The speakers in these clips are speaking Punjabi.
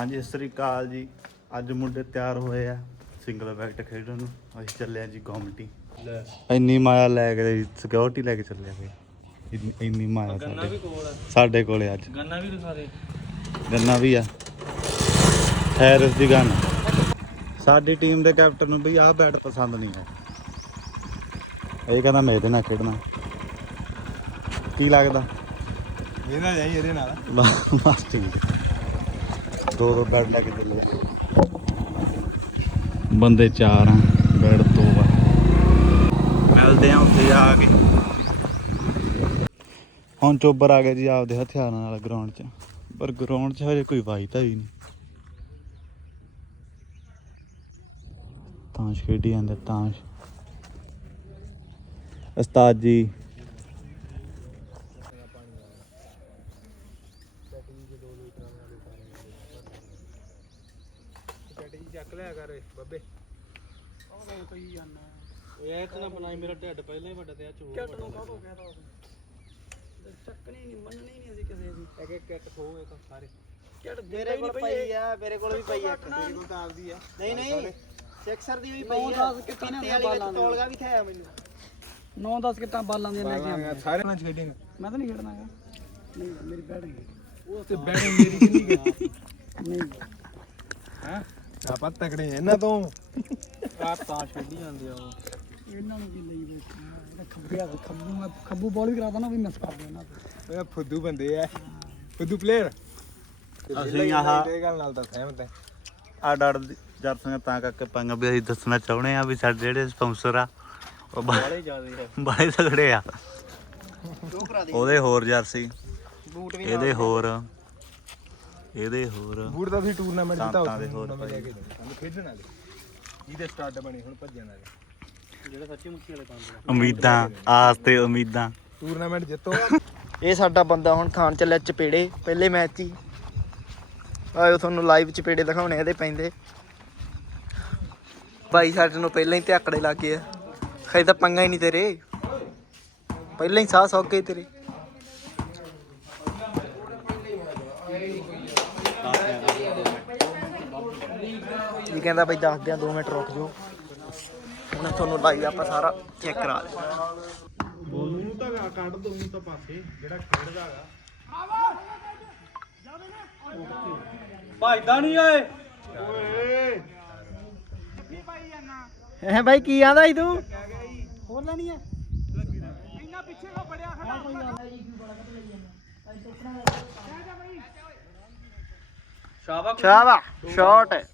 ਹਾਂਜੀ ਸਤਿ ਸ੍ਰੀ ਅਕਾਲ ਜੀ। ਅੱਜ ਮੁੰਡੇ ਤਿਆਰ ਹੋਏ ਆ ਸਿੰਗਲ ਬੈਕਟ ਖੇਡਣ ਨੂੰ। ਅਸੀਂ ਚੱਲੇ ਆ ਜੀ ਗੌਮਟੀ ਇੰਨੀ ਮਾਇਆ ਲੈ ਕੇ ਸਿਕਿਉਰਿਟੀ ਲੈ ਕੇ ਚੱਲੇ ਆ ਬਈ। ਇੰਨੀ- ਇੰਨੀ ਮਾਇਆ ਸਾਡੇ ਕੋਲ ਸਾਡੇ ਕੋਲੇ ਅੱਜ। ਗੰਨਾ ਵੀ ਦਿਖਾ ਦੇ। ਗੰਨਾ ਵੀ ਆ। ਹੈਰਿਸ ਦੀ ਗਨ ਸਾਡੀ ਟੀਮ ਦੇ ਕੈਪਟਨ ਨੂੰ ਬਈ ਆਹ ਬੈਟ ਪਸੰਦ ਨਹੀਂ ਹੈ। ਇਹ ਕਹਿੰਦਾ ਮੈਂ ਇਹਦੇ ਨਾਲ ਖੇਡਣਾ। ਕੀ ਲੱਗਦਾ? ਇਹਦਾ ਜਾਈ ਇਹਦੇ ਨਾਲ। ਮਾਸਟਿੰਗ ਦੋ ਦੋ ਬੈਡ ਲੈ ਕੇ ਚੱਲੇ ਬੰਦੇ ਚਾਰ ਆ, ਬੈਡ ਦੋ ਆ। ਮਿਲਦੇ ਆ ਉੱਥੇ ਜਾ ਕੇ। ਹੁਣ ਚੋਬਰ ਆ ਗਿਆ ਜੀ ਆਪਦੇ ਹਥਿਆਰਾਂ ਨਾਲ ਗਰਾਊਂਡ 'ਚ। ਪਰ ਗਰਾਊਂਡ 'ਚ ਹਜੇ ਕੋਈ ਵਾਈਤਾ ਹੀ ਨਹੀਂ। ਤਾਸ਼ ਖੇਡੀ ਜਾਂਦੇ, ਤਾਸ਼। ਉਸਤਾਦ ਜੀ ਚੱਟ ਜੀ ਚੱਕ ਲਿਆ ਕਰ ਬੱਬੇ ਇਹ ਤਾਂ ਨਾ ਬਣਾਈ ਮੇਰਾ ਢਿੱਡ ਪਹਿਲਾਂ ਹੀ ਵੱਡਾ ਤੇ ਆ ਚੋਰ ਕਿੱਟ ਨੂੰ ਕਾਹਤੋਂ ਕਹਿਦਾ ਚੱਕਣੀ ਨਹੀਂ ਮੰਨਣੀ ਨਹੀਂ ਅਸੀਂ ਕਿਸੇ ਦੀ। ਇੱਕ ਇੱਕ ਕਿੱਟ ਖੋ ਇੱਕ ਸਾਰੇ। ਕਿੱਟ ਮੇਰੇ ਕੋਲ ਪਈ ਆ ਮੇਰੇ ਕੋਲ ਵੀ ਪਈ ਆ। ਤੇਰੇ ਕੋਲ ਤਾਂ ਆਪਦੀ ਆ। ਨਹੀਂ ਨਹੀਂ ਸਿਕਸਰ ਦੀ ਵੀ ਨੌ ਪਈ ਆ। ਦਸ ਕਿੱਟਾਂ ਨੇ ਬਾਲਾਂ ਵਿੱਚ ਦੀਆਂ। ਤੋਲਗਾ ਵੀ ਥਾਇਆ ਮੈਨੂੰ। 9-10 ਕਿੱਟਾਂ ਬਾਲਾਂ ਦੀਆਂ ਲੈ ਕੇ ਆਉਂਦੇ ਸਾਰੇ ਨਾਲ ਖੇਡੇਗਾ ਮੈਂ। ਤਾਂ ਨਹੀਂ ਖੇਡਣਾਗਾ ਨਹੀਂ ਮੇਰੀ ਬੈਟ ਹੈਗੀ ਉਹ ਤੇ ਬੈਟ ਮੇਰੀ ਕਿੰਨੀ ਗਈ ਨਹੀਂ। ਹਾਂ? ਆਪਾਂ ਤਕੜੇ ਇਹਨਾਂ ਤੋਂ। ਆ ਤਾਂ ਛੱਡੀ ਜਾਂਦੇ ਆ ਉਹ। ਇਹਨਾਂ ਨੂੰ ਕੀ ਲਈ ਬੈਠੇ ਆ। ਇਹਦਾ ਖੱਬੇ ਹੱਥ ਖੱਬੂ ਮੈਂ ਖੱਬੂ ਬਾਲ ਵੀ ਕਰਾਦਾ ਨਾ ਵੀ ਮਿਸ ਕਰ ਦੇਣਾ। ਇਹ ਫੁੱਦੂ ਬੰਦੇ ਆ। ਫੁੱਦੂ ਪਲੇਅਰ ਅਸੀਂ ਆਹ ਇਹ ਗੱਲ ਨਾਲ ਤਾਂ ਸਹਿਮਤ ਹੈ ਅੱਡ ਅੱਡ ਜਰਸੀਆਂ ਤਾਂ ਕਰਕੇ ਪਾਈਆਂ ਵੀ ਅਸੀਂ ਦੱਸਣਾ ਚਾਹੁੰਦੇ ਆ ਵੀ ਸਾਡੇ ਜਿਹੜੇ ਸਪਾਂਸਰ ਆ ਉਹ ਬੜੇ ਜ਼ਿਆਦੇ ਆ। ਬਾਹਲੇ ਤਗੜੇ ਆ। ਦੋ ਕਰਾ ਦੇ। ਉਹਦੇ ਹੋਰ ਜਰਸੀ। ਬੂਟ ਵੀ ਇਹਦੇ ਹੋਰ। ਇਹਦੇ ਹੋਰ। ਬੂਟ ਦਾ ਵੀ ਟੂਰਨਾਮੈਂਟ ਜਿੱਤਾ ਸੰਤਾਂ ਦੇ ਹੋਰ ਨਵੇਂ ਲੈ ਕੇ ਦੇਣੇ ਸਾਨੂੰ ਖੇਡਣ ਵਾਲੇ। ਜਿਹਦੇ ਸਟਾਰਟ ਬਣੇ ਹੁਣ ਭੱਜਣ ਵਾਲੇ। ਜਿਹੜੇ ਸੱਚੀ ਮੁੱਖੀ ਵਾਲੇ ਕੰਮ ਆ ਉਮੀਦਾਂ ਆਸ ਤੇ ਉਮੀਦਾਂ। ਟੂਰਨਾਮੈਂਟ ਜਿੱਤੋ। ਇਹ ਸਾਡਾ ਬੰਦਾ ਹੁਣ ਖਾਣ ਚੱਲਿਆ ਚਪੇੜੇ ਪਹਿਲੇ ਮੈਚ 'ਚ ਹੀ। ਆਇਓ ਤੁਹਾਨੂੰ ਲਾਈਵ ਚਪੇੜੇ ਦਿਖਾਉਣੇ ਇਹਦੇ ਪੈਂਦੇ। ਭਾਈ ਸਾਡੇ ਨੂੰ ਪਹਿਲਾਂ ਹੀ ਧਿਆਕੜੇ ਲੱਗ ਗਏ ਆ। ਖੈ ਤਾਂ ਪੰਗਾ ਹੀ ਨਹੀਂ ਤੇਰੇ। ਪਹਿਲਾਂ ਹੀ ਸਾਹ ਸੌਕ ਗਏ ਤੇਰੇ। ਕਹਿੰਦਾ ਭਾਈ ਦੱਸ ਦਿਆਂ 2 ਮਿੰਟ ਰੁਕ ਜਾਓ। ਹੁਣ ਤੁਹਾਨੂੰ ਲਾਈਵ ਆਪਾਂ ਸਾਰਾ ਚੈੱਕ ਕਰਾ ਲਿਆ ਉਹਨੂੰ ਤਾਂ ਕੱਢ ਦੋ ਉਹਨੂੰ ਤਾਂ ਪਾਸੇ ਜਿਹੜਾ ਖੇਡਦਾ ਹੈਗਾ ਭਜਦਾ ਨਹੀਂ ਓਏ। ਹੈ ਭਾਈ ਕੀ ਆਂਦਾ ਸੀ ਤੂੰ? ਹੋਰ ਲੈਣੀ ਹੈ ਸ਼ਾਬਾਸ਼ ਸ਼ਾਬਾ ਸ਼ਾਟ ਹੈ। ਦੋ ਆ ਕੱਟ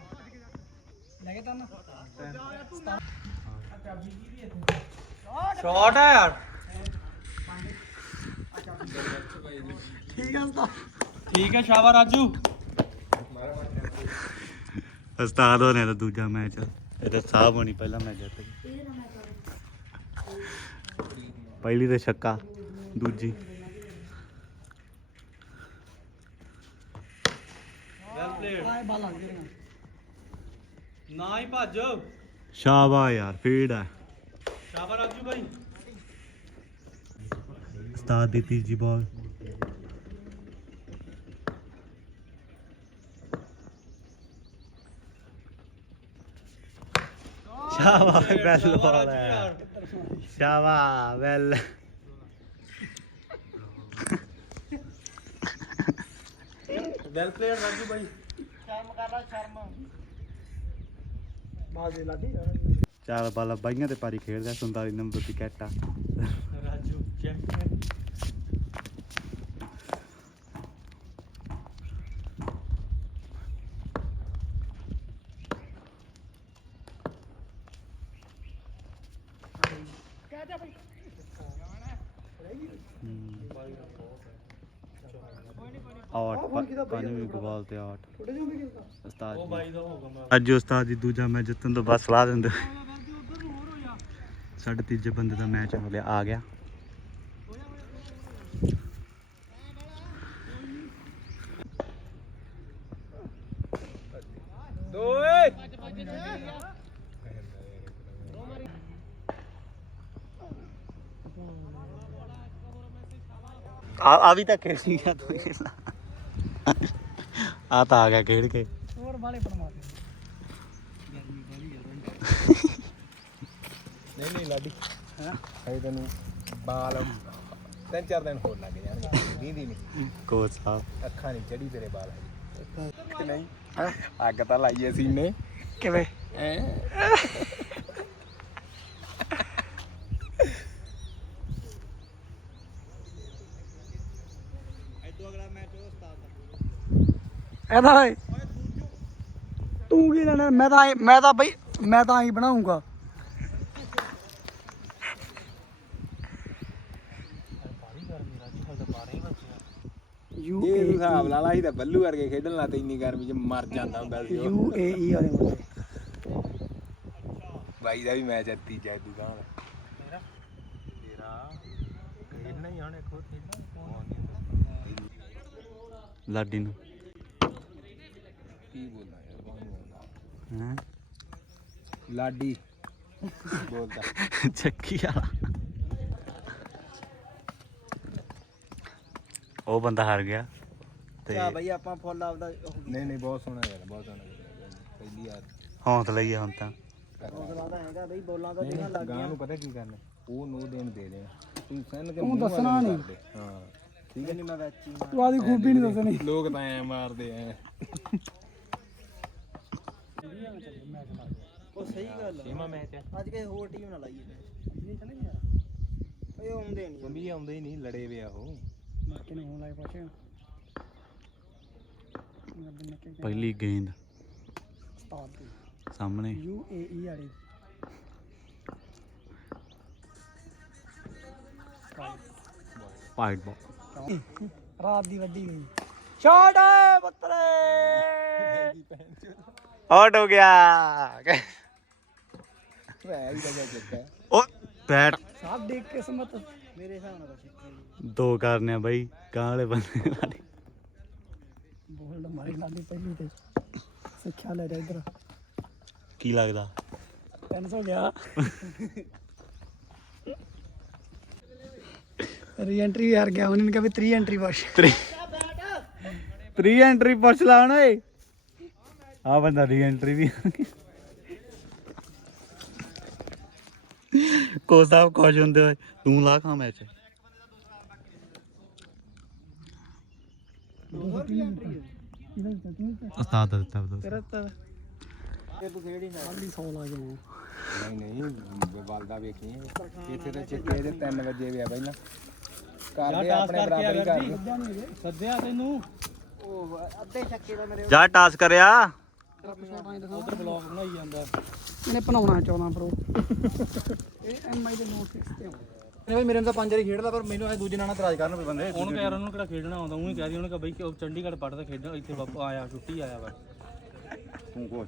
ਲੈ ਕੇ ਤਨ ਸ਼ਾਟ ਹੈ ਯਾਰ। ਠੀਕ ਆ ਉਸਤਾਦ। ਠੀਕ ਹੈ ਸ਼ਾਬਾਸ਼ ਰਾਜੂ। ਉਸਤਾਦ ਹੋਣੇ ਦਾ ਦੂਜਾ ਮੈਚ। ਇਹਦਾ ਸਾਹ ਬਣੀ ਪਹਿਲਾ ਮੈਚ ਜਿੱਤ ਗਏ ਪਹਿਲੀ ਤੇ ਛੱਕਾ ਦੂਜੀ। ਵੈਲ ਪਲੇਡ ਆਏ ਬਾਲ ਗਏ। ਨਾ ਹੀ ਭੱਜ। ਸ਼ਾਬਾ ਯਾਰ ਫੀਡ ਹੈ ਸ਼ਾਬਾਸ਼ ਰਾਜੂ ਭਾਈ ਉਸਤਾਦ ਦੀ ਤੀਜੀ ਬਾਲ। ਸ਼ਾਬਾ ਵੈਲ ਬਾਲ ਹੈ ਸ਼ਾਬਾ ਵੈਲ ਵੈਲ ਪਲੇਡ ਰਾਜੂ ਭਾਈ ਬਾਲ ਦੇ ਲਾਡੀ ਚਾਰ ਬਾਲਾਂ ਬਾਈਆਂ ਤੇ ਪਾਰੀ ਖੇਡਦਾ 47 ਨੰਬਰ ਦੀ ਕੈਟ ਰਾਜੂ ਚੈੱਕ ਗਵਾਲ ਤੇ ਆਠ ਉਸਤਾਦ ਉਹ ਬਾਈ ਦਾ ਅੱਜ ਉਸਤਾਦ ਜੀ ਦੂਜਾ ਮੈਚ ਜਿੱਤਣ ਤੋਂ ਬਾਅਦ ਸਲਾਹ ਦਿੰਦੇ। ਸਾਡੇ ਤੀਜੇ ਬੰਦੇ ਦਾ ਮੈਚ ਹੋ ਲਿਆ ਆ ਗਿਆ। ਆ ਆ ਵੀ ਤਾਂ ਖੇਡੀ ਗਿਆ ਤੂੰ। ਆ ਤਾਂ ਆ ਗਿਆ ਖੇਡ ਕੇ। ਹੋਰ ਵਾਲੇ ਪਰਮਾਤਮਾ ਨਹੀਂ ਨਹੀਂ ਲਾਡੀ। ਹਾਂ? ਹਜੇ ਤੈਨੂੰ ਬਾਲ ਤਿੰਨ ਚਾਰ ਦਿਨ ਹੋਰ ਲੱਗ ਜਾਣਗੇ। ਦੀਦੀ ਨਹੀਂ। ਕੋਚ ਸਾਹਿਬ। ਅੱਖਾਂ ਨਹੀਂ ਚੜੀ ਤੇਰੇ ਬਾਲ। ਹਜੇ ਕਿ ਨਹੀਂ? ਅੱਗ ਤਾਂ ਲਾਈਏ ਸੀਨੇ। ਕਿਵੇਂ? ਇਹਦਾ ਓਏ ਤੂੰ ਕੀ ਲੈਣਾ? ਮੈਂ ਤਾਂ ਮੈਂ ਤਾਂ ਬਈ ਮੈਂ ਤਾਂ ਹੀ ਬਣਾਉਂਗਾ। ਯੂ ਇਹ ਹਿਸਾਬ ਲਾ ਲਾ ਸੀ ਤਾਂ ਬੱਲੂ ਵਰਗੇ ਖੇਡਣ ਲਾ ਤੇ ਇੰਨੀ ਗਰਮੀ ਚ ਮਰ ਜਾਂਦਾ ਹੁੰਦਾ ਸੀ ਉਹ। ਯੂ ਏ ਈ ਵਾਲੇ ਬੰਦੇ ਬਾਈ ਦਾ ਵੀ ਮੈਚ ਹੈ ਤੀਜਾ ਦੁਕਾਨ ਤੇਰਾ? ਤੇਰਾ? ਖੇਡਣਾ ਹੀ ਹੁਣ ਖੇਡਣਾ ਲਾਡੀ ਨੂੰ। ਕੀ ਬੋਲਦਾ ਯਾਰ ਕੌਣ ਬੋਲਦਾ ਹੈਂ? ਲਾਡੀ। ਬੋਲਦਾ। ਚੱਕੀ ਵਾਲਾ। ਉਹ ਬੰਦਾ ਹਾਰ ਗਿਆ ਤੇ ਬਈ ਆਪਾਂ ਫੁੱਲ ਆਪਦਾ ਨਹੀਂ ਨਹੀਂ ਬਹੁਤ ਸੋਹਣਾ ਯਾਰ ਬਹੁਤ ਸੋਹਣਾ ਪਹਿਲੀ ਯਾਰ ਹੌਸਲਾ ਹੀ ਆ ਹੁਣ ਤਾਂ। ਹੌਸਲਾ ਤਾਂ ਹੈਗਾ ਬਈ ਬੋਲਾਂ ਤਾਂ ਦੇਖਣ ਲੱਗ ਗਾਂ ਨੂੰ ਪਤਾ ਕੀ ਕਰਨਾ ਉਹ ਨੋ ਦੇਣ ਦੇ ਦੇਣਾ ਤੂੰ ਸੈਨ ਕੇ ਤੂੰ ਮੂੰਹ ਦੱਸਣਾ ਨਹੀਂ। ਹਾਂ ਠੀਕ ਹੈ। ਨਹੀਂ ਮੈਂ ਵਿੱਚ ਹੀ ਤੂੰ ਆਦੀ ਖੂਬੀ ਨਹੀਂ ਦੱਸਣੀ। ਲੋਕ ਤਾਂ ਐ ਮਾਰਦੇ ਐ। ਉਹ ਸਹੀ ਗੱਲ ਆ। ਛੇਵਾਂ ਮੈਚ ਹੈ ਅੱਜ ਕੇ ਹੋਰ ਟੀਮ ਨਾਲ ਲਾਈਏ ਇਹ ਚਲੇ ਗਿਆ ਓਏ ਆਉਂਦੇ ਨਹੀਂ ਬੰਬੀ ਆਉਂਦੇ ਹੀ ਨਹੀਂ ਲੜੇ ਵੇ ਆ ਉਹ। ਮੱਕੇ ਨੂੰ ਹੋਣ ਲੱਗ ਪਾਛੇ। ਪਹਿਲੀ ਗੇਂਦ। ਉਸਤਾਦ ਦੀ। ਸਾਹਮਣੇ। ਯੂ ਏ ਈ ਵਾਲੀ। ਵਾਈਟ ਬਾਲ ਰਾਤ ਦੀ ਵੱਡੀ ਗਈ ਸ਼ਾਟ ਹੈ ਬੱਤਰੇ ਉਹ ਬੈਟ ਸਾਡੀ ਕਿਸਮਤ ਮੇਰੇ ਹਿਸਾਬ ਨਾਲ ਤਾਂ ਸਿੱਖਿਆ ਜੀ ਦੋ ਕਰਨੇ ਆ ਬਾਈ ਕਾਂ ਵਾਲੇ ਬੰਦੇ ਵਾਲੇ ਬੋਲਡ ਮਾਰੀ ਲਾਦੀ ਪਹਿਲੀ ਤੇ। ਸਿੱਖਿਆ ਲੈ ਜਾ ਇਧਰ। ਕੀ ਲੱਗਦਾ? 300 ਗਿਆ। ਰੀ ਐਂਟਰੀ ਹਾਰ ਗਿਆ। ਉਹਨਾਂ ਨੇ ਕਿਹਾ ਵੀ 3 ਐਂਟਰੀ ਵਾਸ਼ 3 3 ਐਂਟਰੀ ਪੁੱਛ ਲਾ ਹੁਣ ਓਏ। ਆ ਬੰਦਾ ਰੀ ਐਂਟਰੀ ਵੀ ਕੋ ਸਾਹਿਬ ਖੁਸ਼ ਹੁੰਦੇ ਹੋਏ ਤੂੰ ਲਾ ਖਾ ਮੈਚ ਉਸਤਾਦ ਦਾ ਦਿੱਤਾ ਬਦੋ ਤੇਰਾ ਤਾਂ ਇਹ ਤੂੰ ਖੇਡ ਹੀ ਨਾ ਖਾਲੀ 100 ਲਾ ਗਿਆ ਨਹੀਂ ਨਹੀਂ ਬਲਦਾ ਵੇਖੀ। ਇੱਥੇ ਤਾਂ ਚਿੱਟੇ ਦੇ 3 ਵਜੇ ਵੀ ਆ ਪਹਿਲਾਂ। ਕਰਦੇ ਆ ਆਪਣੇ ਬਰਾਬਰੀ ਕਰਦੇ ਸੱਦਿਆ ਤੈਨੂੰ। ਉਹ ਅੱਧੇ ਛੱਕੇ ਦਾ ਮੇਰੇ ਜਾ ਟਾਸ ਕਰਿਆ। ਉਧਰ ਬਲੌਗ ਬਣਾਈ ਜਾਂਦਾ। ਇਹਨੇ ਬਣਾਉਣਾ ਚਾਹੁੰਦਾ ਬ్రో ਇਹ ਐਮ ਆਈ ਦੇ ਨੋਟ ਫਿਕਸ ਤੇ ਆਉਂਦਾ ਨਹੀਂ ਮੇਰੇ ਨਾਲ ਪੰਜ ਵਾਰੀ ਖੇਡਦਾ ਪਰ ਮੈਨੂੰ ਇਹ ਦੂਜੇ ਨਾਲ ਇਤਰਾਜ਼ ਕਰਨ ਪਏ ਬੰਦੇ ਉਹਨੂੰ ਕਹਿ ਉਹਨੂੰ ਕਿਹੜਾ ਖੇਡਣਾ ਆਉਂਦਾ ਉਹਨੂੰ ਕਹਿ ਰਹੀ ਉਹਨੂੰ ਕਿ ਬਈ ਕਿ ਉਹ ਚੰਡੀਗੜ੍ਹ ਪੜਦਾ ਖੇਡਣ ਇੱਥੇ ਬਾਪੂ ਆਇਆ ਛੁੱਟੀ ਆਇਆ ਵਾ। ਤੂੰ ਕੋਚ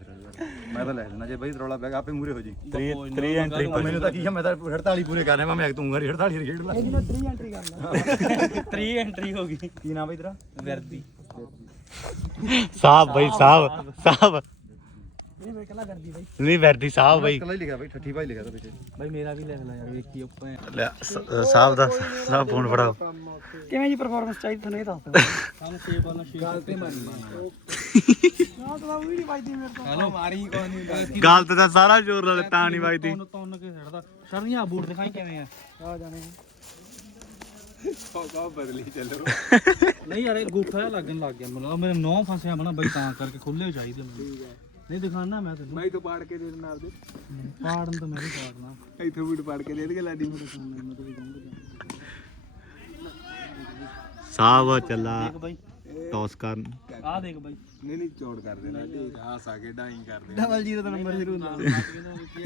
ਮੈਂ ਤਾਂ ਲੈ ਲੈਣਾ ਜੇ ਬਈ ਰੌਲਾ ਪੈ ਗਿਆ ਆਪੇ ਮੂਰੇ ਹੋ ਜੀ 3 3 ਐਂਟਰੀ ਮੈਨੂੰ ਤਾਂ ਕੀ ਆ ਮੈਂ ਤਾਂ 48 ਪੂਰੇ ਕਰ ਰਿਹਾ ਮੈਂ ਤੂੰ ਘਰੀ 48 ਖੇਡ ਲੈ। ਇਹ ਜਿਹਨੇ 3 ਐਂਟਰੀ ਕਰ ਲਾ। 3 ਐਂਟਰੀ ਹੋ ਗਈ। ਕੀ ਨਾਮ ਬਈ ਤੇਰਾ? ਵਰਦੀ। ਸਾਹਿਬ ਬਈ ਸਾਹਿਬ ਸਾਹਿਬ। ਇਹ ਮੇਰੇ ਕੱਲਾ ਕਰਦੀ ਬਾਈ। ਨਹੀਂ ਵਰਦੀ ਸਾਹਿਬ ਬਈ। ਕੱਲਾ ਹੀ ਲਿਖਿਆ ਬਈ ਠੱਠੀ ਭਾਈ ਲਿਖਿਆ ਤਾਂ ਪਿੱਛੇ। ਬਈ ਮੇਰਾ ਵੀ ਲੈ ਲੈ ਯਾਰ ਵੇਖੀ ਉੱਪਰ ਲੈ ਸ- ਸਾਹਿਬ ਦਾ ਸਾਹਿਬ ਫੋਨ ਫੜਾਓ। ਕਿਵੇਂ ਜੀ ਪਰਫਾਰਮੈਂਸ ਚਾਹੀਦੀ ਤੁਹਾਨੂੰ ਇਹ ਦੱਸ ਦਿਓ। ਸਾਨੂੰ 6 ਬਾਲਾਂ 6 ਗੱਲ ਤੇ ਮਾਰੀ। ਨਾ ਤਾਂ ਵੀ ਨਹੀਂ ਵੱਜਦੀ ਮੇਰੇ ਤੋਂ। ਹੈਲੋ ਮਾਰੀ ਕੋਈ ਨਹੀਂ ਗੱਲ ਤੇ ਤਾਂ ਸਾਰਾ ਜ਼ੋਰ ਨਾਲ ਤਾਂ ਨਹੀਂ ਵੱਜਦੀ। ਤੁੰਨ ਤੁੰਨ ਕੇ ਛੱਡਦਾ ਸ਼ਰਨੀਆਂ ਬੂਟ ਦਿਖਾਈ ਕਿਵੇਂ ਆ? ਆ ਜਾਣੇ ਕਾ ਬਦਲੀ ਚੱਲੋ? ਨਹੀਂ ਯਾਰ ਇਹ ਗੁੱਠਾ ਲੱਗਣ ਲੱਗ ਗਿਆ ਮੈਨੂੰ। ਮੇਰੇ ਨੌ ਫਸਿਆ ਬਣਾ ਬਈ ਤਾਂ ਕਰਕੇ ਖੁੱਲੇ ਚਾਹੀਦੇ ਮੈਨੂੰ। ਨਹੀਂ ਦਿਖਾਣਾ ਮੈਂ ਤੈਨੂੰ। ਮੈਂ ਤਾਂ ਪਾੜ ਕੇ ਦੇ ਦੇ ਨਾਲ ਦੇ ਪਾੜਨ ਤਾਂ ਮੈਂ ਵੀ ਪਾੜਨਾ। ਇੱਥੇ ਵੀਡ ਪਾੜ ਕੇ ਦੇ ਦੇ ਲਾਡੀ ਨੂੰ ਸਾਹਿਬ ਚੱਲਾ ਦੇਖ ਬਈ। ਟੌਸ ਕਰਨ। ਆਹ ਦੇਖ ਬਈ। ਨਹੀਂ ਨਹੀਂ ਚੋੜ ਕਰ ਦੇ ਲਾਡੀ ਹਾਸਾ ਕੇ ਡਾਈ ਕਰ ਦੇ ਡਬਲ ਜ਼ੀਰੋ ਦਾ ਨੰਬਰ ਸ਼ੁਰੂ ਹੁੰਦਾ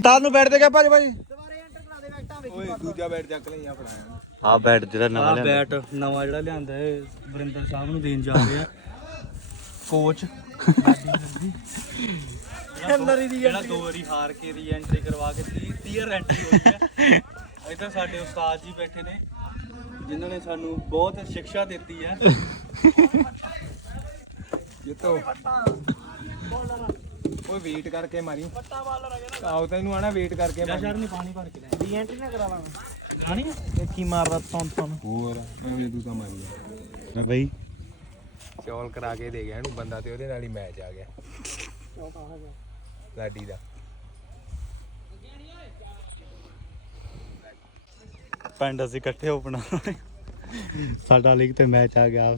ਤਾਰ ਨੂੰ ਬੈਠ ਦੇ ਗਿਆ ਭਾਜ ਭਾਈ ਦੁਬਾਰੇ ਐਂਟਰ ਕਰਾ ਓਏ ਦੂਜਾ ਬੈਟ ਚੱਕ ਲਈ ਆਪਣਾ। ਆ ਬੈਟ ਜਿਹੜਾ ਨਵਾਂ ਆ ਲਿਆਂਦਾ। ਬੈਟ ਨਵਾਂ ਜਿਹੜਾ ਲਿਆਂਦਾ ਹੈ ਵਰਿੰਦਰ ਸਾਹਿਬ ਨੂੰ ਦੇਣ ਜਾ ਰਿਹਾ ਕੋਚ। ਜਿਹੜਾ ਦੋ ਵਾਰੀ ਹਾਰ ਕੇ ਰੀ-ਐਂਟਰੀ ਕਰਵਾ ਕੇ 30 30 ਐਂਟਰੀ ਹੋਈ ਹੈ ਇੱਧਰ ਸਾਡੇ ਉਸਤਾਦ ਜੀ ਬੈਠੇ ਨੇ ਜਿਨ੍ਹਾਂ ਨੇ ਸਾਨੂੰ ਬਹੁਤ ਸਿੱਖਿਆ ਦਿੱਤੀ ਹੈ ਜਿੱਤੋ। ਓਏ ਵੇਟ ਕਰਕੇ ਮਾਰੀ। ਆਉ ਤੈਨੂੰ ਆਣਾ ਵੇਟ ਕਰਕੇ ਮਾਰੀ। ਸ਼ਰ ਨਹੀਂ ਪਾਣੀ ਭਰ ਕੇ ਲੈ ਰੀਐਂਟਰੀ ਨਾ ਕਰਾ ਲਾਂਗਾ ਖਾਣੀ ਹੈ? ਦੇਖੀ ਮਾਰਦਾ ਤੌਂ ਤੌਂ ਹੋਰ ਮੈਂ ਵੀ ਤੂੰ ਤਾਂ ਮਾਰੀ ਬਈ। ਚੌਲ ਕਰਾ ਕੇ ਦੇ ਗਿਆ ਇਹਨੂੰ ਬੰਦਾ ਤੇ ਉਹਦੇ ਨਾਲ ਹੀ ਮੈਚ ਆ ਗਿਆ। ਲਾਡੀ ਦਾ। ਪਿੰਡ ਅਸੀਂ ਇਕੱਠੇ ਹੋ ਬਣਾ ਸਾਡਾ ਲੀਗ ਤੇ ਮੈਚ ਆ ਗਿਆ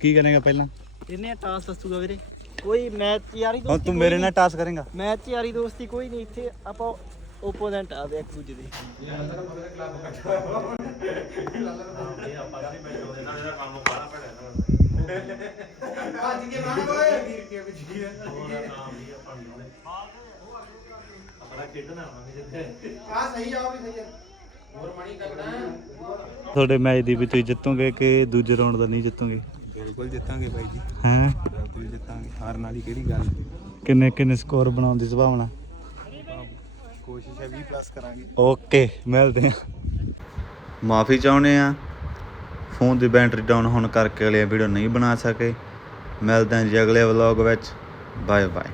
ਕੀ ਕਰੇਗਾ ਪਹਿਲਾਂ? ਇਹਨੇ ਟਾਸ ਦੱਸੂਗਾ ਵੀਰੇ। ਕੋਈ ਮੈਚ ਯਾਰੀ ਹੁਣ ਦੋਸਤੀ ਤੂੰ ਮੇਰੇ ਨਾਲ ਟਾਸ ਕਰੇਗਾ। ਮੈਚ ਯਾਰੀ ਦੋਸਤੀ ਕੋਈ ਨਹੀਂ ਇੱਥੇ। ਆਪਾਂ ਓਪੋਨੈਂਟ ਆ ਦੇ ਇੱਕ ਦੂਜੇ ਦੇ। ਤੁਹਾਡੇ ਮੈਚ ਦੀ ਵੀ ਤੁਸੀਂ ਜਿੱਤੋਗੇ ਕਿ ਦੂਜੇ ਰਾਉਂਡ ਦਾ ਨਹੀਂ ਜਿੱਤੋਗੇ? ਬਿਲਕੁਲ ਜਿੱਤਾਂਗੇ ਬਾਈ ਜੀ। ਹਾਂ? ਬਿਲਕੁਲ ਜਿੱਤਾਂਗੇ। ਹਾਰਨ ਵਾਲੀ ਕਿਹੜੀ ਗੱਲ? ਕਿੰਨੇ ਕਿੰਨੇ ਸਕੋਰ ਬਣਾਉਣ ਦੀ ਸੰਭਾਵਨਾ? ਕੋਸ਼ਿਸ਼ ਹੈ 20 ਪਲੱਸ ਕਰਾਂਗੇ। ਓਕੇ, ਮਿਲਦੇ ਆ ਮਾਫੀ ਚਾਹੁੰਦੇ ਆ ਫੋਨ ਦੀ ਬੈਟਰੀ ਡਾਊਨ ਹੋਣ ਕਰਕੇ ਅਗਲੀ ਵੀਡੀਓ ਨਹੀਂ ਬਣਾ ਸਕੇ। ਮਿਲਦੇ ਹਾਂ ਜੀ ਅਗਲੇ ਵਲੌਗ ਵਿੱਚ। Bye bye